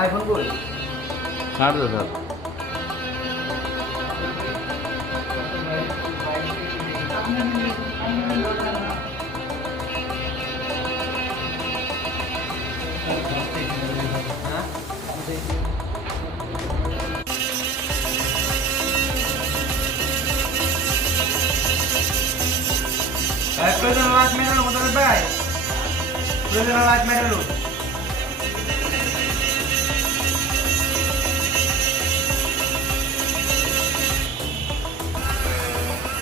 IPhone কই? ছাড় দে sir. প্রয়োজন লাখ মেটালো মোতাবেক ভাই, প্রয়োজন লাখ মেটালো।